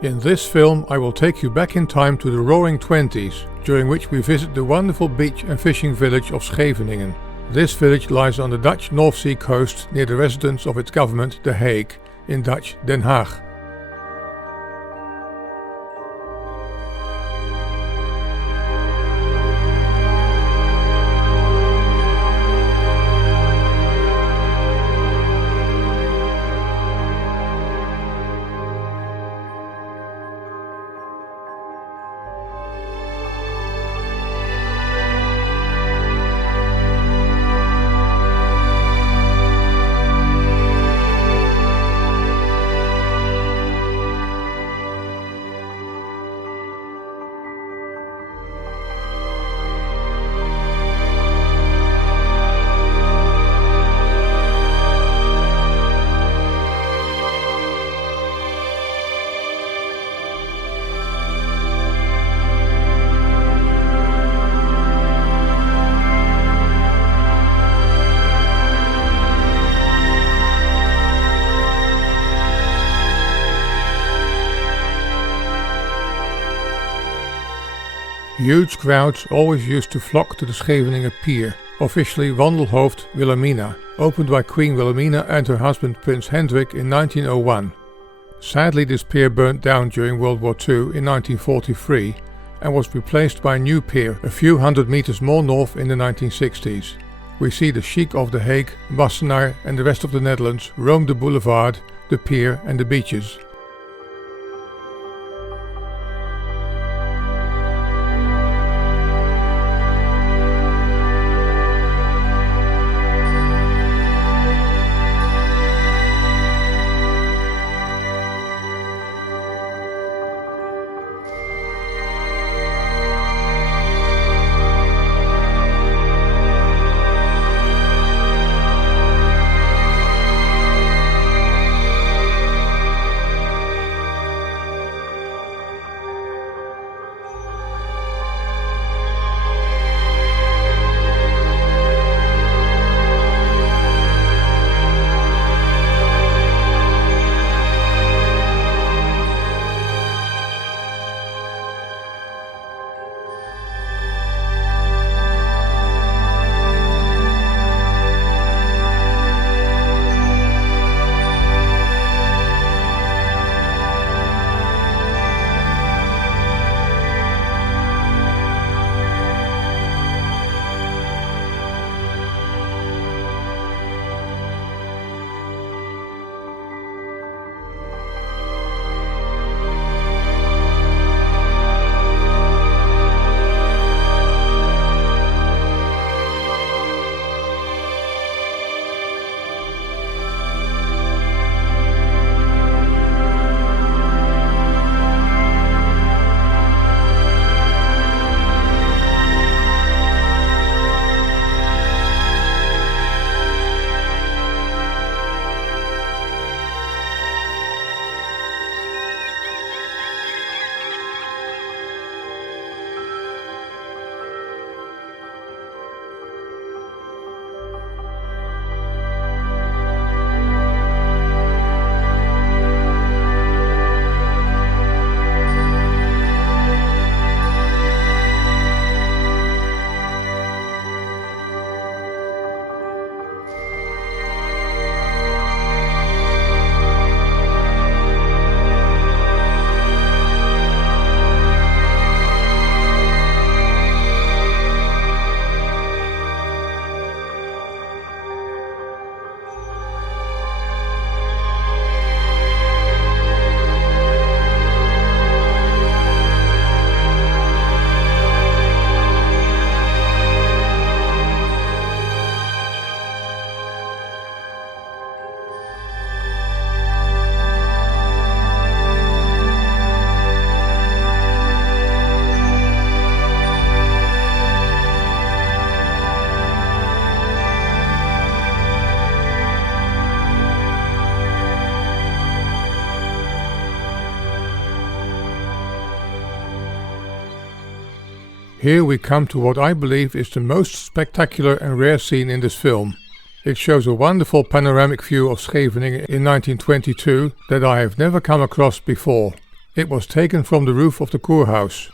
In this film I will take you back in time to the Roaring Twenties, during which we visit the wonderful beach and fishing village of Scheveningen. This village lies on the Dutch North Sea coast near the residence of its government, The Hague, in Dutch Den Haag. Huge crowds always used to flock to the Scheveningen Pier, officially Wandelhoofd Wilhelmina, opened by Queen Wilhelmina and her husband Prince Hendrik in 1901. Sadly, this pier burnt down during World War II in 1943 and was replaced by a new pier a few hundred meters more north in the 1960s. We see the Sheik of The Hague, Wassenaar and the rest of the Netherlands roam the boulevard, the pier and the beaches. Here we come to what I believe is the most spectacular and rare scene in this film. It shows a wonderful panoramic view of Scheveningen in 1922 that I have never come across before. It was taken from the roof of the Kurhaus.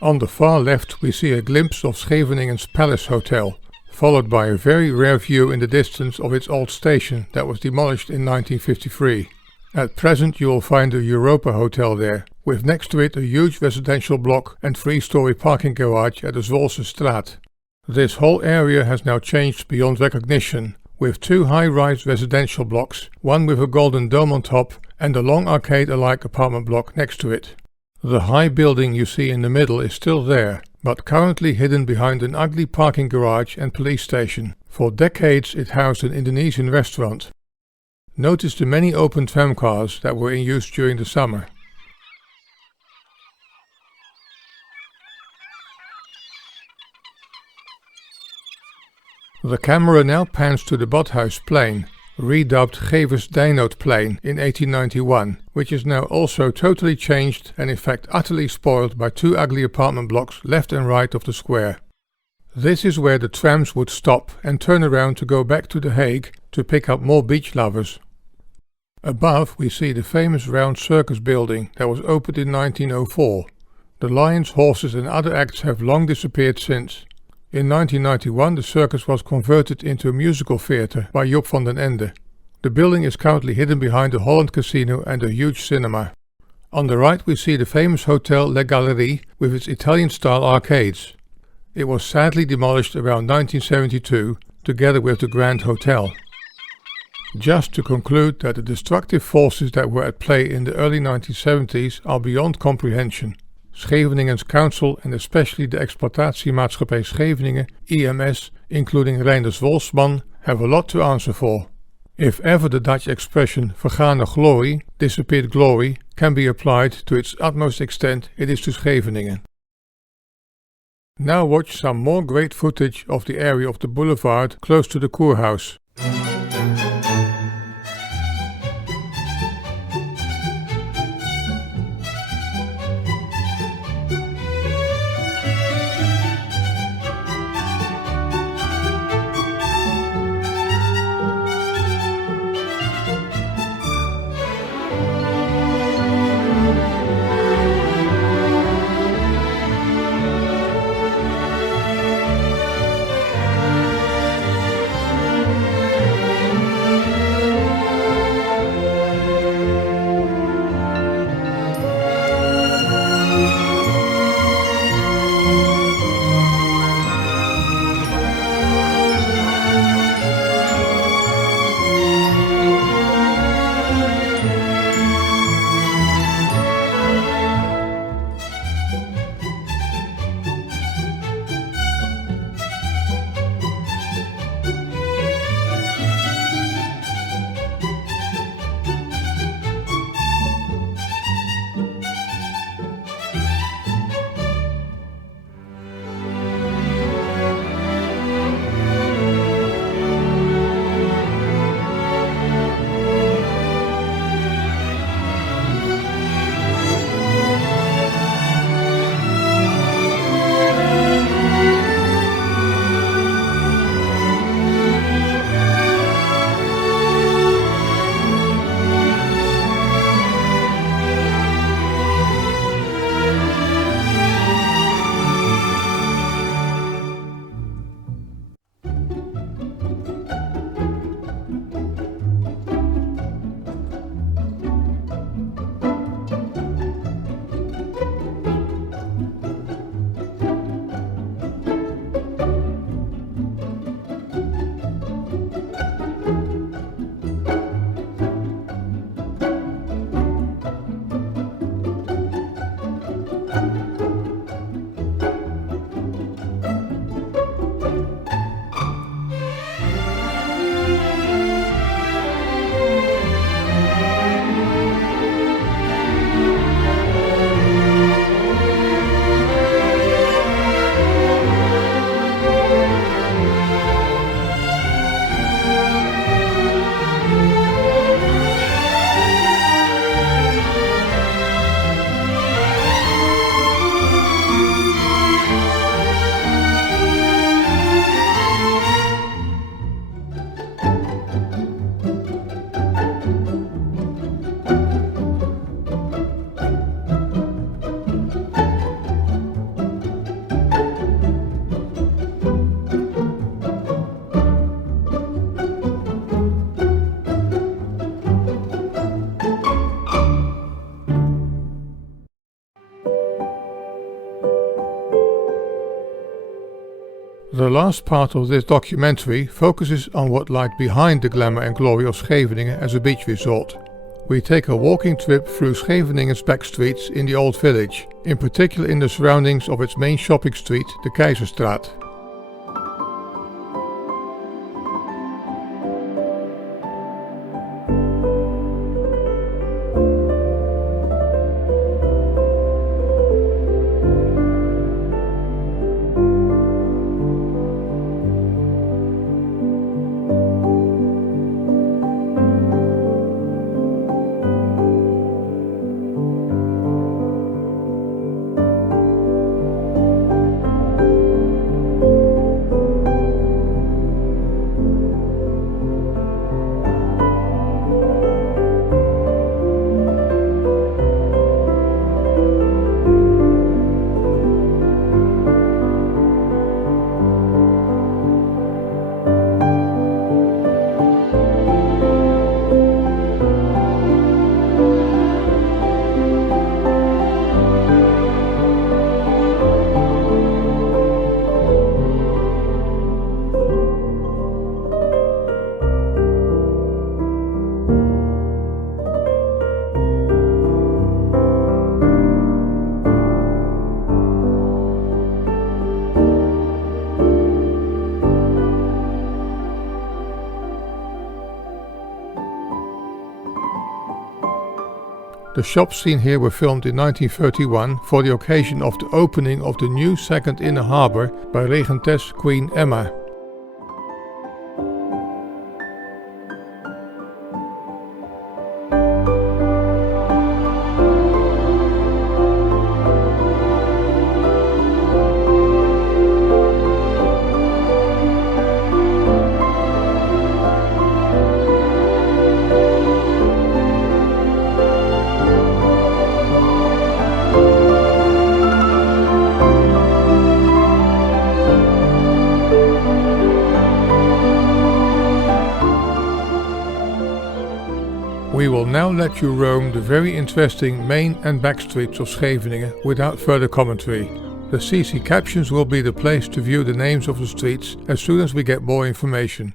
On the far left we see a glimpse of Scheveningen's Palace Hotel, followed by a very rare view in the distance of its old station that was demolished in 1953. At present you will find the Europa Hotel there, with next to it a huge residential block and 3-story parking garage at the Zwolsestraat. This whole area has now changed beyond recognition, with 2 high-rise residential blocks, one with a golden dome on top and a long arcade-alike apartment block next to it. The high building you see in the middle is still there, but currently hidden behind an ugly parking garage and police station. For decades it housed an Indonesian restaurant. Notice the many open tramcars that were in use during the summer. The camera now pans to the Badhuisplein, redubbed Geversdijnoodplein in 1891, which is now also totally changed and in fact utterly spoiled by 2 ugly apartment blocks left and right of the square. This is where the trams would stop and turn around to go back to The Hague to pick up more beach lovers. Above we see the famous round circus building that was opened in 1904. The lions, horses and other acts have long disappeared since. In 1991 the circus was converted into a musical theatre by Joop van den Ende. The building is currently hidden behind the Holland Casino and a huge cinema. On the right we see the famous Hotel Le Galerie with its Italian-style arcades. It was sadly demolished around 1972, together with the Grand Hotel. Just to conclude that the destructive forces that were at play in the early 1970s are beyond comprehension. Scheveningen's council and especially the Exploitatiemaatschappij Scheveningen, EMS, including Reinders Wolfsman, have a lot to answer for. If ever the Dutch expression vergane glorie, disappeared glory, can be applied to its utmost extent, it is to Scheveningen. Now watch some more great footage of the area of the boulevard close to the Kurhaus. The last part of this documentary focuses on what lies behind the glamour and glory of Scheveningen as a beach resort. We take a walking trip through Scheveningen's back streets in the old village, in particular in the surroundings of its main shopping street, the Keizerstraat. The shops seen here were filmed in 1931 for the occasion of the opening of the new second inner harbour by Regentess Queen Emma. We will now let you roam the very interesting main and back streets of Scheveningen without further commentary. The CC captions will be the place to view the names of the streets as soon as we get more information.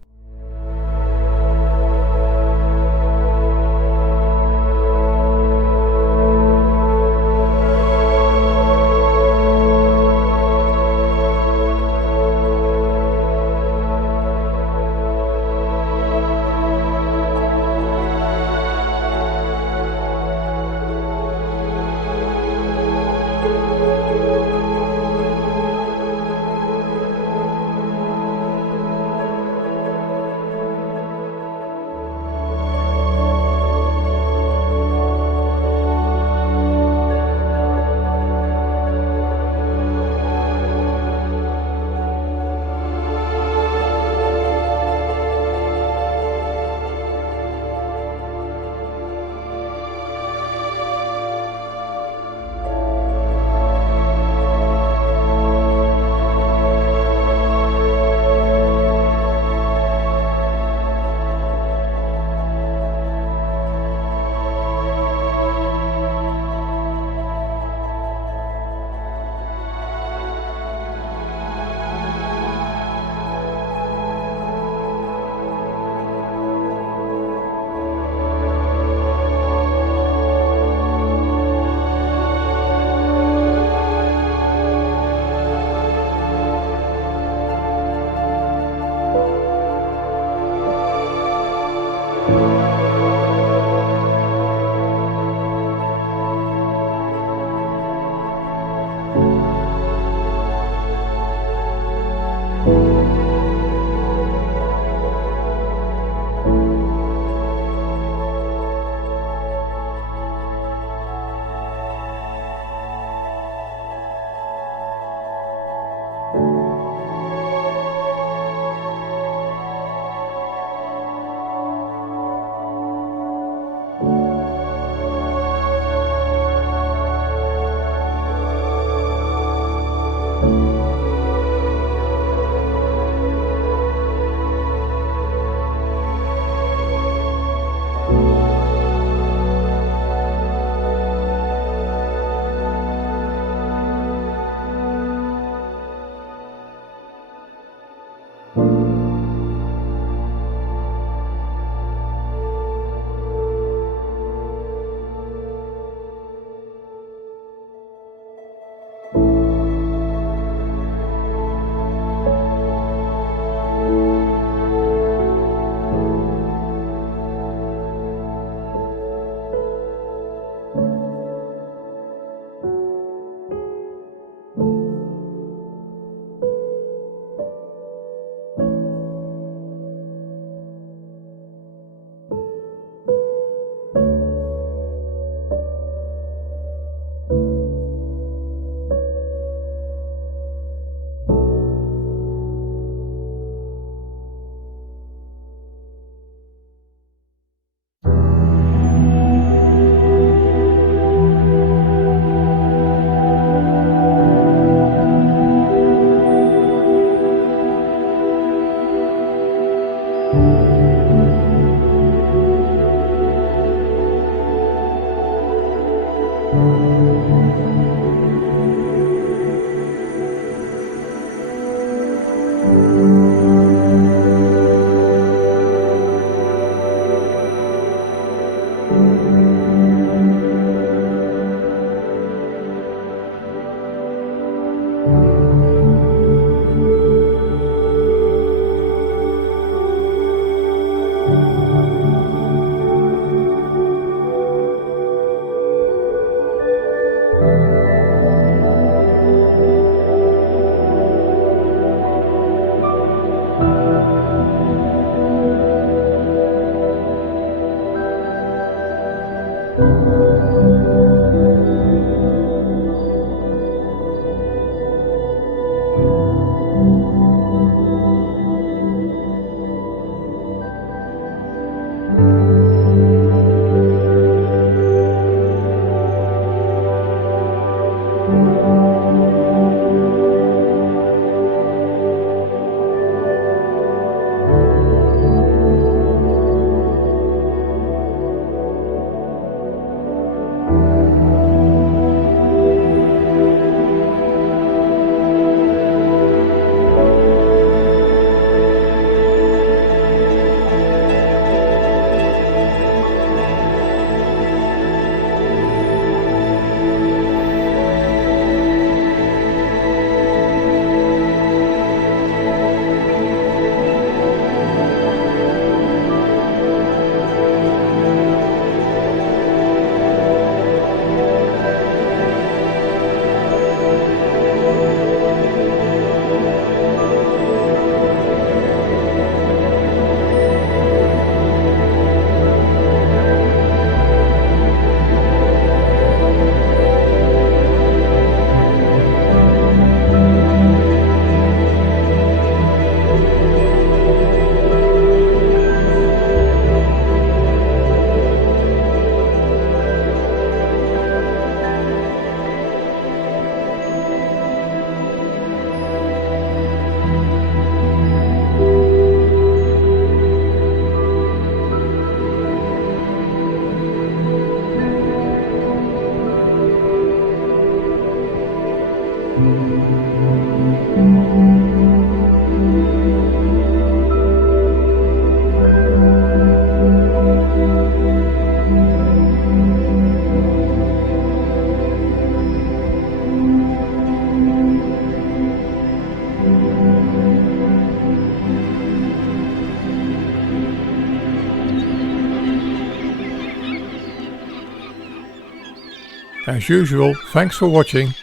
As usual, thanks for watching